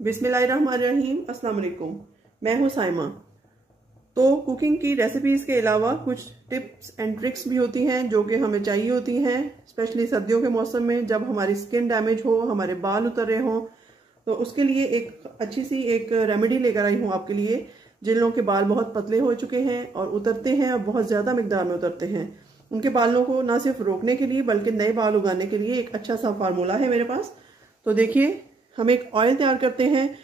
बिस्मिल्लाहिर्रहमानिर्रहीम, अस्सलाम वालेकुम। मैं हूँ साइमा। तो कुकिंग की रेसिपीज़ के अलावा कुछ टिप्स एंड ट्रिक्स भी होती हैं जो कि हमें चाहिए होती हैं, स्पेशली सर्दियों के मौसम में जब हमारी स्किन डैमेज हो, हमारे बाल उतर रहे हों। तो उसके लिए एक अच्छी सी एक रेमेडी लेकर आई हूँ आपके लिए। जिन लोगों के बाल बहुत पतले हो चुके हैं और उतरते हैं और बहुत ज़्यादा मिकदार में उतरते हैं, उनके बालों को ना सिर्फ रोकने के लिए बल्कि नए बाल उगाने के लिए एक अच्छा सा फार्मूला है मेरे पास। तो देखिए, हम एक ऑयल तैयार करते हैं।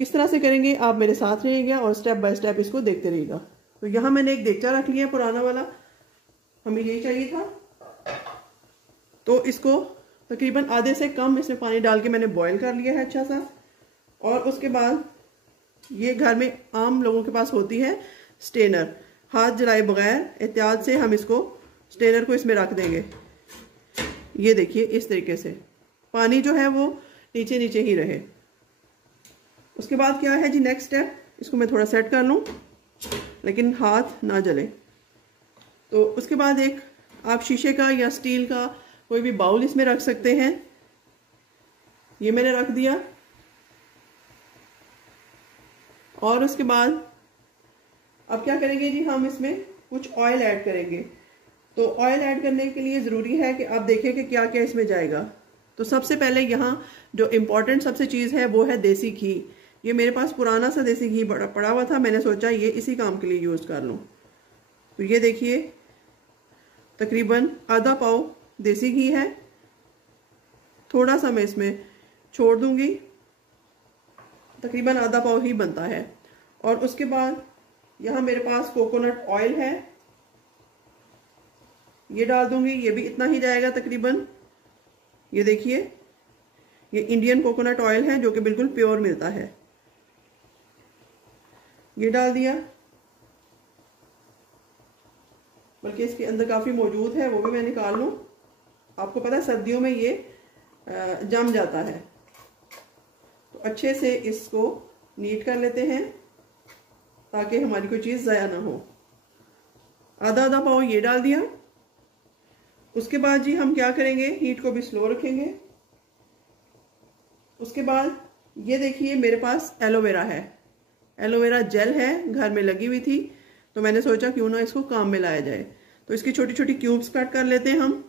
किस तरह से करेंगे आप मेरे साथ रहिएगा और स्टेप बाय स्टेप इसको देखते रहिएगा। तो यहाँ मैंने एक देगचा रख लिया पुराना वाला, हमें यही चाहिए था। तो इसको तकरीबन आधे से कम इसमें पानी डाल के मैंने बॉईल कर लिया है अच्छा सा। और उसके बाद ये घर में आम लोगों के पास होती है स्टेनर, हाथ जलाए बगैर एहतियात से हम इसको स्टेनर को इसमें रख देंगे। ये देखिए, इस तरीके से पानी जो है वो नीचे नीचे ही रहे। उसके बाद क्या है जी, नेक्स्ट स्टेप, इसको मैं थोड़ा सेट कर लूँ लेकिन हाथ ना जले। तो उसके बाद एक आप शीशे का या स्टील का कोई भी बाउल इसमें रख सकते हैं। ये मैंने रख दिया। और उसके बाद अब क्या करेंगे जी, हम इसमें कुछ ऑयल ऐड करेंगे। तो ऑयल ऐड करने के लिए ज़रूरी है कि आप देखें कि क्या क्या इसमें जाएगा। तो सबसे पहले यहाँ जो इम्पोर्टेंट सबसे चीज़ है वो है देसी घी। ये मेरे पास पुराना सा देसी घी पड़ा हुआ था, मैंने सोचा ये इसी काम के लिए यूज़ कर लूँ। तो ये देखिए, तकरीबन आधा पाव देसी घी है। थोड़ा सा मैं इसमें छोड़ दूँगी, तकरीबन आधा पाव ही बनता है। और उसके बाद यहाँ मेरे पास कोकोनट ऑयल है, ये डाल दूँगी। ये भी इतना ही जाएगा तकरीबन। ये देखिए, ये इंडियन कोकोनट ऑयल है जो कि बिल्कुल प्योर मिलता है। ये डाल दिया, बल्कि इसके अंदर काफ़ी मौजूद है, वो भी मैं निकाल लूँ। आपको पता है सर्दियों में ये जम जाता है। तो अच्छे से इसको नीट कर लेते हैं ताकि हमारी कोई चीज़ ज़ाया ना हो। आधा आधा पाव ये डाल दिया। उसके बाद जी हम क्या करेंगे, हीट को भी स्लो रखेंगे। उसके बाद ये देखिए, मेरे पास एलोवेरा है, एलोवेरा जेल है, घर में लगी हुई थी। तो मैंने सोचा क्यों ना इसको काम में लाया जाए। तो इसकी छोटी छोटी क्यूब्स कट कर लेते हैं हम।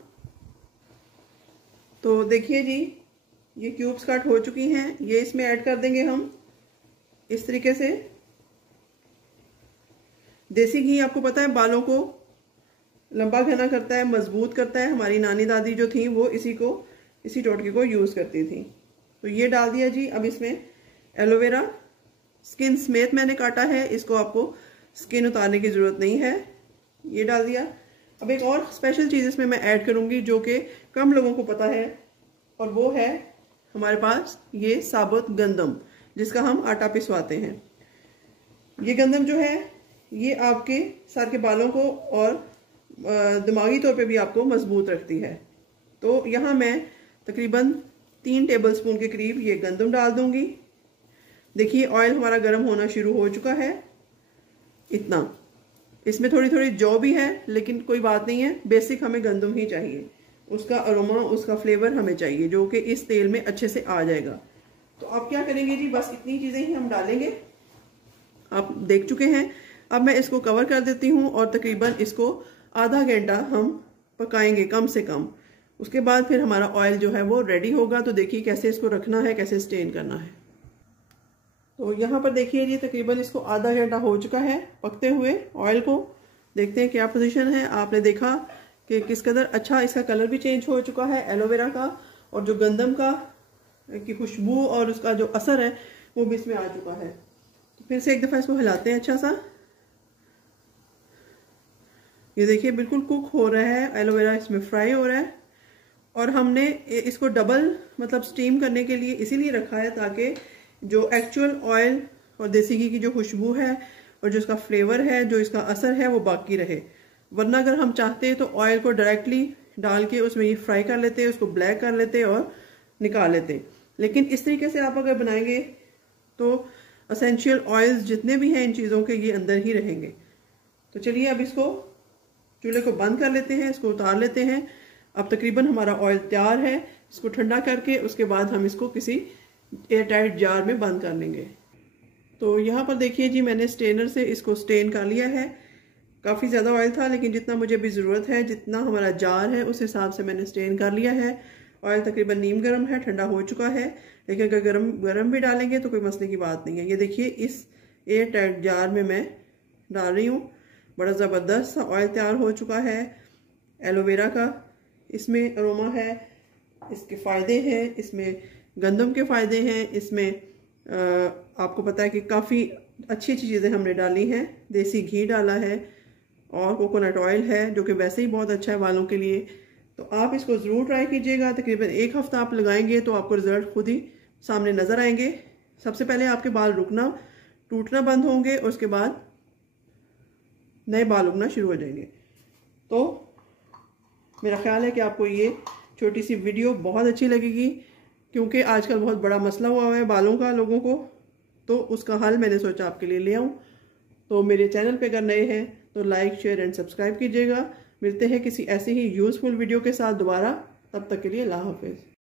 तो देखिए जी, ये क्यूब्स कट हो चुकी हैं। ये इसमें ऐड कर देंगे हम इस तरीके से। देसी घी आपको पता है बालों को लंबा घना करता है, मजबूत करता है। हमारी नानी दादी जो थी वो इसी टोटके को यूज़ करती थी। तो ये डाल दिया जी। अब इसमें एलोवेरा स्किन समेत मैंने काटा है, इसको आपको स्किन उतारने की ज़रूरत नहीं है। ये डाल दिया। अब एक और स्पेशल चीज़ इसमें मैं ऐड करूँगी जो कि कम लोगों को पता है, और वो है हमारे पास ये साबुत गंदम, जिसका हम आटा पिसवाते हैं। ये गंदम जो है ये आपके सर के बालों को और दिमागी तौर पे भी आपको मजबूत रखती है। तो यहाँ मैं तकरीबन 3 टेबलस्पून के करीब ये गंदम डाल दूंगी। देखिए, ऑयल हमारा गर्म होना शुरू हो चुका है। इतना इसमें थोड़ी थोड़ी जौ भी है, लेकिन कोई बात नहीं है, बेसिक हमें गंदम ही चाहिए। उसका अरोमा, उसका फ्लेवर हमें चाहिए जो कि इस तेल में अच्छे से आ जाएगा। तो अब क्या करेंगे जी, बस इतनी चीज़ें ही हम डालेंगे। आप देख चुके हैं। अब मैं इसको कवर कर देती हूँ और तकरीबन इसको आधा घंटा हम पकाएंगे कम से कम। उसके बाद फिर हमारा ऑयल जो है वो रेडी होगा। तो देखिए कैसे इसको रखना है, कैसे स्टेन करना है। तो यहाँ पर देखिए जी, तकरीबन इसको आधा घंटा हो चुका है पकते हुए। ऑयल को देखते हैं क्या पोजीशन है। आपने देखा कि किस कदर अच्छा इसका कलर भी चेंज हो चुका है एलोवेरा का, और जो गंदम का की खुशबू और उसका जो असर है वो भी इसमें आ चुका है। तो फिर से एक दफ़ा इसको हिलाते हैं अच्छा सा। ये देखिए, बिल्कुल कुक हो रहा है, एलोवेरा इसमें फ्राई हो रहा है। और हमने इसको डबल मतलब स्टीम करने के लिए इसीलिए रखा है ताकि जो एक्चुअल ऑयल और देसी घी की जो खुशबू है और जो इसका फ्लेवर है, जो इसका असर है, वो बाकी रहे। वरना अगर हम चाहते तो ऑयल को डायरेक्टली डाल के उसमें ये फ्राई कर लेते, उसको ब्लैक कर लेते और निकाल लेते। लेकिन इस तरीके से आप अगर बनाएंगे तो असेंशियल ऑयल्स जितने भी हैं इन चीज़ों के, ये अंदर ही रहेंगे। तो चलिए अब इसको चूल्हे को बंद कर लेते हैं, इसको उतार लेते हैं। अब तकरीबन हमारा ऑयल तैयार है। इसको ठंडा करके उसके बाद हम इसको किसी एयर टाइट जार में बंद कर लेंगे। तो यहाँ पर देखिए जी, मैंने स्टेनर से इसको स्टेन कर लिया है। काफ़ी ज़्यादा ऑयल था, लेकिन जितना मुझे भी ज़रूरत है, जितना हमारा जार है, उस हिसाब से मैंने स्टेन कर लिया है। ऑयल तकरीबन नीम गर्म है, ठंडा हो चुका है, लेकिन अगर गरम भी डालेंगे तो कोई मसले की बात नहीं है। ये देखिए, इस एयर टाइट जार में मैं डाल रही हूँ। बड़ा ज़बरदस्त सा ऑयल तैयार हो चुका है एलोवेरा का। इसमें अरोमा है, इसके फ़ायदे हैं, इसमें गंदम के फ़ायदे हैं, इसमें आपको पता है कि काफ़ी अच्छी अच्छी चीज़ें हमने डाली हैं। देसी घी डाला है और कोकोनट ऑयल है, जो कि वैसे ही बहुत अच्छा है बालों के लिए। तो आप इसको ज़रूर ट्राई कीजिएगा। तकरीबन 1 हफ़्ता आप लगाएंगे तो आपको रिज़ल्ट खुद ही सामने नज़र आएंगे। सबसे पहले आपके बाल रुकना, टूटना बंद होंगे, और उसके बाद नए बाल उगना शुरू हो जाएंगे। तो मेरा ख्याल है कि आपको ये छोटी सी वीडियो बहुत अच्छी लगेगी, क्योंकि आजकल बहुत बड़ा मसला हुआ है बालों का लोगों को। तो उसका हल मैंने सोचा आपके लिए ले आऊँ। तो मेरे चैनल पे अगर नए हैं तो लाइक, शेयर एंड सब्सक्राइब कीजिएगा। मिलते हैं किसी ऐसी ही यूज़फुल वीडियो के साथ दोबारा। तब तक के लिए अल्लाह हाफिज़।